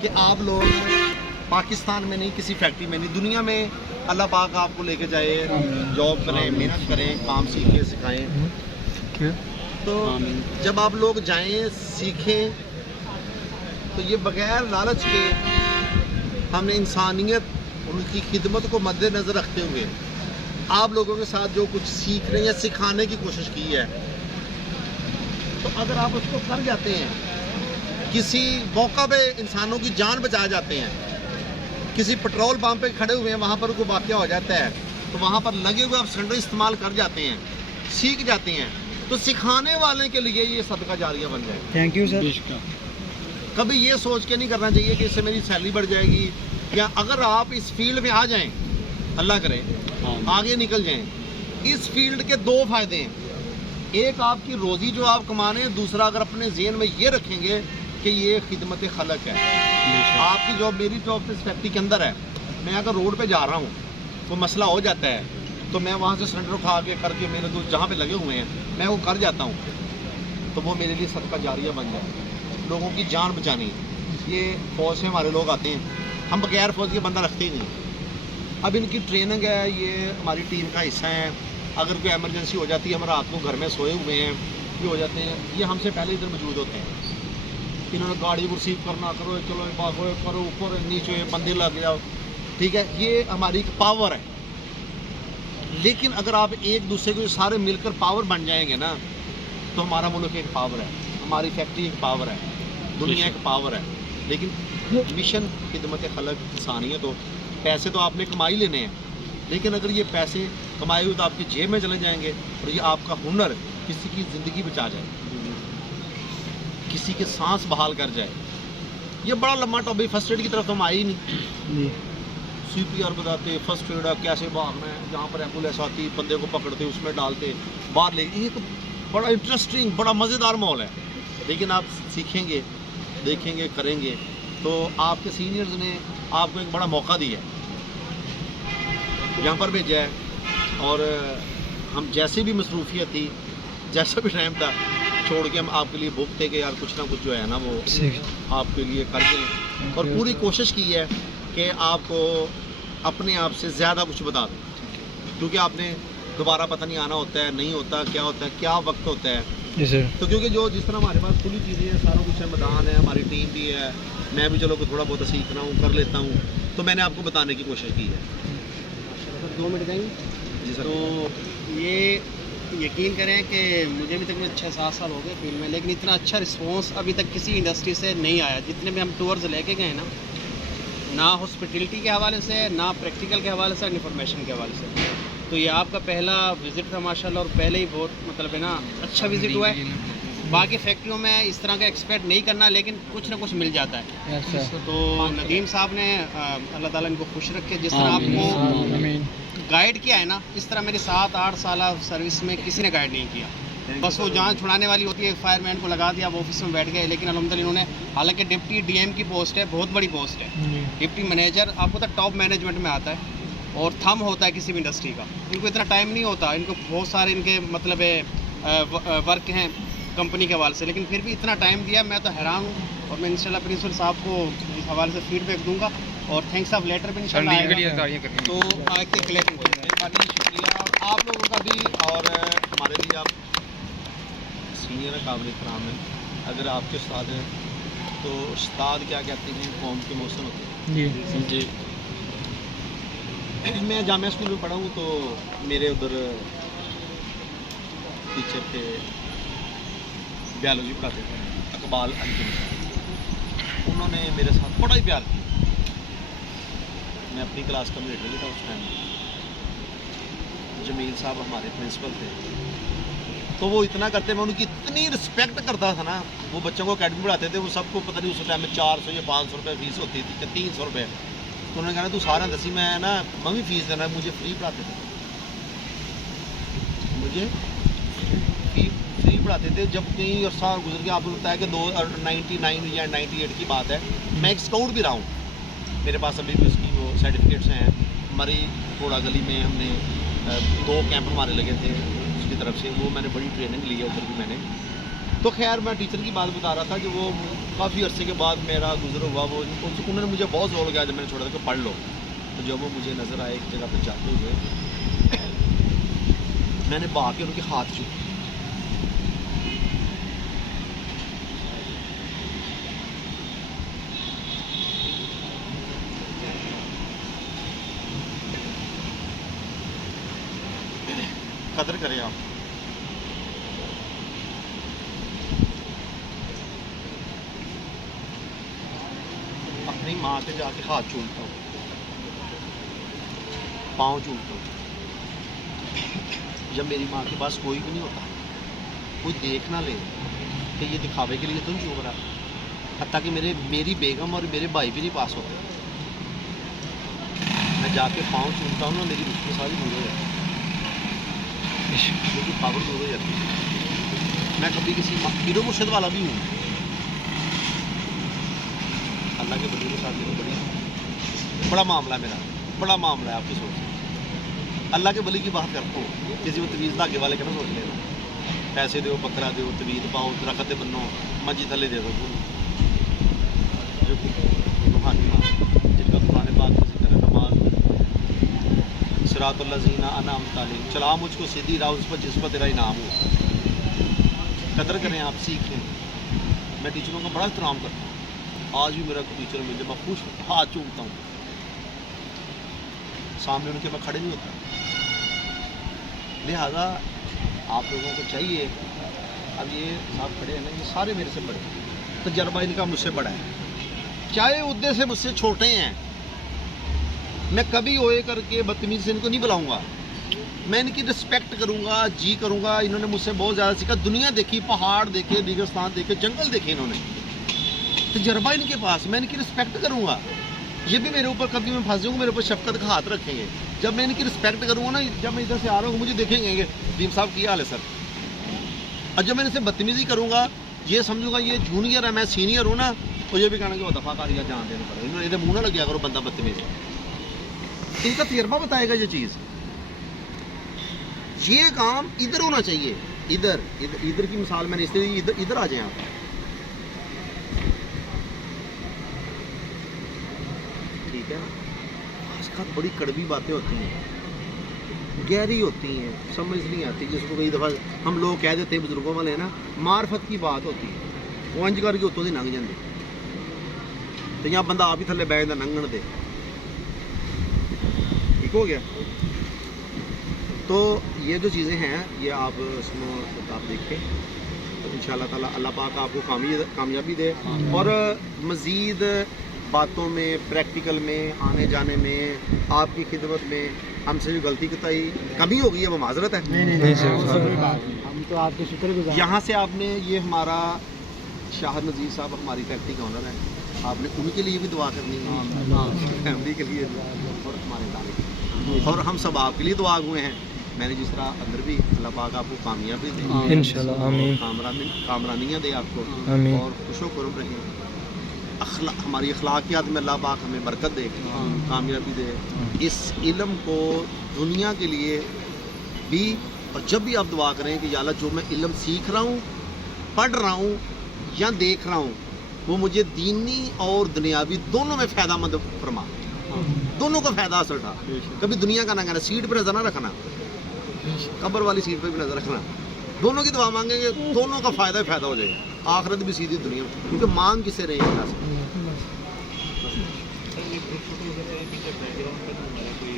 کہ آپ لوگ پاکستان میں نہیں، کسی فیکٹری میں نہیں، دنیا میں اللہ پاک آپ کو لے کے جائے، جاب کریں، محنت کریں، کام سیکھیں سکھائیں. تو جب آپ لوگ جائیں سیکھیں تو یہ بغیر لالچ کے ہم نے انسانیت، ان کی خدمت کو مد نظر رکھتے ہوئے آپ لوگوں کے ساتھ جو کچھ سیکھنے یا سکھانے کی کوشش کی ہے، تو اگر آپ اس کو کر جاتے ہیں، کسی موقع پہ انسانوں کی جان بچا جاتے ہیں، کسی پٹرول پمپ پہ کھڑے ہوئے ہیں، وہاں پر کوئی واقعہ ہو جاتا ہے تو وہاں پر لگے ہوئے آپ سلنڈر استعمال کر جاتے ہیں، سیکھ جاتے ہیں، تو سکھانے والے کے لیے یہ صدقہ جاریہ بن جائے. Thank you sir. کبھی یہ سوچ کے نہیں کرنا چاہیے کہ اس سے میری سیلری بڑھ جائے گی، یا اگر آپ اس فیلڈ میں آ جائیں، اللہ کرے آگے نکل جائیں، اس فیلڈ کے دو فائدے ہیں. ایک آپ کی روزی جو آپ کمانے ہیں، دوسرا اگر اپنے ذہن میں یہ رکھیں گے کہ یہ خدمت خلق ہے. آپ کی جاب، میری جاب اس فیکٹری کے اندر ہے، میں اگر روڈ پہ جا رہا ہوں، کوئی مسئلہ ہو جاتا ہے تو میں وہاں سے سلنڈر اٹھا کے کر کے میرے دوست جہاں پہ لگے ہوئے ہیں میں وہ کر جاتا ہوں، تو وہ میرے لیے صدقہ جاریہ بن جائے. لوگوں کی جان بچانی. یہ فوج سے ہمارے لوگ آتے ہیں، ہم بغیر فوج کے بندہ رکھتے ہی نہیں. اب ان کی ٹریننگ ہے، یہ ہماری ٹیم کا حصہ ہیں. اگر کوئی ایمرجنسی ہو جاتی ہے، ہم رات کو گھر میں سوئے ہوئے ہیں، یہ ہو جاتے ہیں، یہ ہم سے پہلے ادھر موجود ہوتے ہیں. انہوں نے گاڑی کو ریسیو کرنا، کرو چلو باغو کرو، اوپر نیچے بندے لگ جاؤ، ٹھیک ہے. یہ ہماری ایک پاور ہے. لیکن اگر آپ ایک دوسرے کو سارے مل کر پاور بن جائیں گے نا، تو ہمارا ملک ایک پاور ہے، ہماری فیکٹری ایک پاور ہے، دنیا ایک پاور ہے. لیکن مشن خدمت خلق انسانیت ہو. پیسے تو آپ نے کمائی لینے ہیں، لیکن اگر یہ پیسے کمائے ہوئے تو آپ کی جیب میں چلے جائیں گے، اور یہ آپ کا ہنر کسی کی زندگی بچا جائے، کسی کے سانس بحال کر جائے. یہ بڑا لمبا ٹاپک، فرسٹ ایڈ کی طرف تو ہم آئے ہی نہیں. سی پی آر بتاتے، فرسٹ ایڈ کیسے بھاگنا ہے، جہاں پر ایمبولینس آتی بندے کو پکڑتے اس میں ڈالتے باہر لے. یہ تو بڑا انٹرسٹنگ، بڑا مزیدار ماحول ہے. لیکن آپ سیکھیں گے، دیکھیں گے، کریں گے، تو آپ کے سینئرز نے آپ کو ایک بڑا موقع دیا ہے، یہاں پر بھیجا ہے. اور ہم جیسے بھی مصروفیت تھی، جیسا بھی ٹائم تھا، چھوڑ کے ہم آپ کے لیے بھوکتے کہ یار کچھ نہ کچھ جو ہے نا وہ آپ کے لیے کر دیں. اور پوری کوشش کی ہے کہ آپ کو اپنے آپ سے زیادہ کچھ بتا دیں، کیونکہ آپ نے دوبارہ پتہ نہیں آنا ہوتا ہے، نہیں ہوتا، کیا ہوتا ہے، کیا وقت ہوتا ہے. تو کیونکہ جو جس طرح ہمارے پاس کھلی چیزیں ہیں، سارا کچھ ہے، میدان ہے، ہماری ٹیم بھی ہے، میں بھی چلو کہ تھوڑا بہت سیکھ رہا ہوں، کر لیتا ہوں، تو میں نے آپ کو بتانے کی کوشش کی ہے. 2 منٹ دیں گے جی سر. تو یہ یقین کریں کہ مجھے بھی تقریباً 6-7 سال ہو گئے فیلڈ میں، لیکن اتنا اچھا رسپانس ابھی تک کسی انڈسٹری سے نہیں آیا. جتنے بھی ہم ٹورز لے کے گئے نا، نہ ہاسپٹلٹی کے حوالے سے، نہ پریکٹیکل کے حوالے سے، انفارمیشن کے حوالے سے. تو یہ آپ کا پہلا وزٹ تھا ماشاءاللہ، اور پہلے ہی بہت مطلب ہے نا اچھا وزٹ ہوا ہے. باقی فیکٹریوں میں اس طرح کا ایکسپیکٹ نہیں کرنا، لیکن کچھ نہ کچھ مل جاتا ہے. تو ندیم صاحب نے اللہ تعالیٰ ان کو خوش رکھے، جس طرح آپ کو گائیڈ کیا ہے نا، اس طرح میری 7-8 سالہ سروس میں کسی نے گائیڈ نہیں کیا. بس وہ جان چھڑانے والی ہوتی ہے، فائر مین کو لگا دیا، وہ آفس میں بیٹھ گئے. لیکن الحمدللہ انہوں نے، حالانکہ ڈپٹی ڈی ایم کی پوسٹ ہے، بہت بڑی پوسٹ ہے، ڈپٹی مینیجر آپ کو تو ٹاپ مینجمنٹ میں آتا ہے، اور تھم ہوتا ہے کسی بھی انڈسٹری کا. ان کو اتنا ٹائم نہیں ہوتا، ان کو بہت سارے ان کے مطلب ورک ہیں کمپنی کے حوالے سے، لیکن پھر بھی اتنا ٹائم دیا. میں تو حیران ہوں، اور میں انشاءاللہ پرنسپل صاحب کو اس حوالے سے فیڈ بیک دوں گا، اور تھینکس آف لیٹر بھی انشاءاللہ آئے گا. تو کلیکٹنگ مہربانی، شکریہ. اور آپ لوگوں کا بھی، اور ہمارے لیے آپ سینئر قابل احترام ہیں. اگر آپ کے استاد ہیں تو استاد کیا کہتے ہیں، قوم کے محسن ہوتے ہیں. جی. میں جامعہ اسکول میں پڑھا ہوں، تو میرے ادھر ٹیچر تھے، بیالوجی پڑھاتے تھے، اقبال انجم صاحب. انہوں نے میرے ساتھ بڑا ہی پیار کیا. میں اپنی کلاس کا لیڈر بھی تھا اس ٹائم. جمیل صاحب ہمارے پرنسپل تھے، تو وہ اتنا کرتے، میں ان کی اتنی رسپیکٹ کرتا تھا نا. وہ بچوں کو اکیڈمی پڑھاتے تھے، وہ سب کو پتہ نہیں اس ٹائم میں 400 یا 500 روپے فیس ہوتی تھی، کہ 300 روپے. تو انہوں نے کہا تو سارا دسی میں نا بھی فیس دینا، مجھے فری پڑھاتے تھے، مجھے فری پڑھاتے تھے. جب کہیں عرصہ گزر گیا، آپ کو لگتا ہے کہ 99 یا 98 کی بات ہے، میں ایک اسکاؤٹ بھی رہا ہوں، میرے پاس ابھی بھی اس کی وہ سرٹیفکیٹس ہیں. ہماری کوڑا گلی میں ہم نے 2 کیمپ ہمارے لگے تھے اس کی طرف سے، وہ میں نے بڑی ٹریننگ لی ہے ادھر بھی میں نے. تو خیر میں ٹیچر کی بات بتا رہا تھا کہ وہ کافی عرصے کے بعد میرا گزر ہوا، وہ انہوں نے مجھے بہت زور لگایا جب میں نے چھوڑا تھا کہ پڑھ لو، تو جب وہ مجھے نظر آئے ایک جگہ پہ جاتے ہوئے، میں نے بھاگ کے ان کے ہاتھ چومے. قدر کریں آپ. اپنی ماں کے جا کے ہاتھ چومتا ہوں، پاؤں چومتا ہوں. جب میری ماں کے پاس کوئی بھی نہیں ہوتا، کوئی دیکھ نہ لے کہ یہ دکھاوے کے لیے تم چوم رہا، حتیٰ کہ میری بیگم اور میرے بھائی بھی نہیں پاس ہوتے، میں جا کے پاؤں چومتا ہوں نا، میری مشکل ساری دور ہو جاتی ہے، میری پاور دور ہو جاتی ہے. میں کبھی کسی پیرو مرشد والا بھی ہوں، اللہ کے بندے کے ساتھ میرا بڑا معاملہ ہے، میرا بڑا معاملہ ہے. آپ کی سوچ اللہ کے بلی کی بات کرتا ہوں، کسی کو طویل دھاگے والے کا نہ سوچ لینا، پیسے دو، بکرا دو، طویل پاؤ، درخت بنو، منجی تھلے دے دو، جو روحانی ماں جن کا قرآن پاک کی ذکر ہے، نماز صراط الذین انعمت علیہم، چلا مجھ کو سیدھی راہ اس پر جس پر تیرا انعام ہو. قدر کریں آپ، سیکھیں. میں ٹیچروں کا بڑا احترام کرتا ہوں، آج بھی میرا ٹیچر مجھے میں خوش ہاتھ چومتا ہوں، سامنے ان کے میں کھڑے نہیں ہوتا. لہٰذا آپ لوگوں کو چاہیے، اب یہ صاحب کھڑے ہیں نا، یہ سارے میرے سے بڑے ہیں، تجربہ ان کا مجھ سے بڑا ہے، چاہے عہدے سے مجھ سے چھوٹے ہیں. میں کبھی ہوئے کر کے بدتمیزی سے ان کو نہیں بلاؤں گا، میں ان کی رسپیکٹ کروں گا، جی کروں گا. انہوں نے مجھ سے بہت زیادہ سیکھا، دنیا دیکھی، پہاڑ دیکھے، ریگستان دیکھے، جنگل دیکھے، انہوں نے تجربہ ان کے پاس. میں ان کی رسپیکٹ کروں گا. یہ بھی میرے اوپر کبھی میں پھنس جاؤں گا، میرے اوپر شفقت کا ہاتھ رکھیں گے. جب میں ان کی رسپیکٹ کروں گا نا، جب میں ادھر سے آ رہا ہوں مجھے دیکھیں گے کہ بھیم صاحب کیا حال ہے سر. اور جب میں ان سے بدتمیزی کروں گا، یہ سمجھوں گا یہ جونیئر ہے، میں سینئر ہوں نا، تو یہ بھی کہنا کہ وہ دفعہ کاریاں جان دینا پڑے، انہوں نے منہ نہ لگیا کرو بندہ بدتمیز. ان کا تجربہ بتائے گا یہ چیز. یہ کام ادھر ہونا چاہیے، ادھر کی مثال میں نے اس لیے ادھر آ جائیں آپ. ٹھیک ہے، آج کل بڑی کڑوی باتیں ہوتی ہیں، گہری ہوتی ہیں، سمجھ نہیں آتی. جس کو کئی دفعہ ہم لوگ کہہ دیتے ہیں بزرگوں والے ہیں نا، معرفت کی بات ہوتی ہے، وہ انج کر کے اتوں سے لنگ جاندے، تو یہاں بندہ آپ ہی تھلے بیٹھ جاتا لنگن دے. ٹھیک ہو گیا. تو یہ جو چیزیں ہیں یہ آپ اس میں آپ دیکھیں تو ان شاء اللہ تعالیٰ اللہ پاک آپ کو کامیابی دے، اور مزید باتوں میں، پریکٹیکل میں، آنے جانے میں، آپ کی خدمت میں ہم سے بھی غلطی کمی ہو گئی ہے، وہ معذرت ہے. ہم تو آپ کے شکر گزار. یہاں سے آپ نے، یہ ہمارا شاہد نذیر صاحب ہماری فیکٹری کا آنر ہے، آپ نے ان کے لیے بھی دعا کرنی ہے، فیملی کے لیے اور ہمارے ادارے، اور ہم سب آپ کے لیے دعا ہوئے ہیں. میں نے جس طرح اندر بھی، اللہ پاک آپ کو کامیابی دے انشاءاللہ، آمین. کامرانیاں دے آپ کو، آمین. اور خوش و خرم رہیں. ہماری اخلاقیات میں اللہ پاک ہمیں برکت دے، کامیابی دے. اس علم کو دنیا کے لیے بھی، اور جب بھی آپ دعا کریں کہ یا اللہ جو میں علم سیکھ رہا ہوں، پڑھ رہا ہوں یا دیکھ رہا ہوں، وہ مجھے دینی اور دنیاوی دونوں میں فائدہ مند فرما، دونوں کا فائدہ حاصل تھا. کبھی دنیا کا نہ کہنا، سیٹ پہ نظر نہ رکھنا، قبر والی سیٹ پہ بھی نظر رکھنا. دونوں کی دعا مانگیں گے، دونوں کا فائدہ ہی فائدہ ہو جائے گا، آخرت بھی سیدھی دنیا میں، کیونکہ مانگ کسے رہے ہیں. بیک گراؤنڈ کا کوئی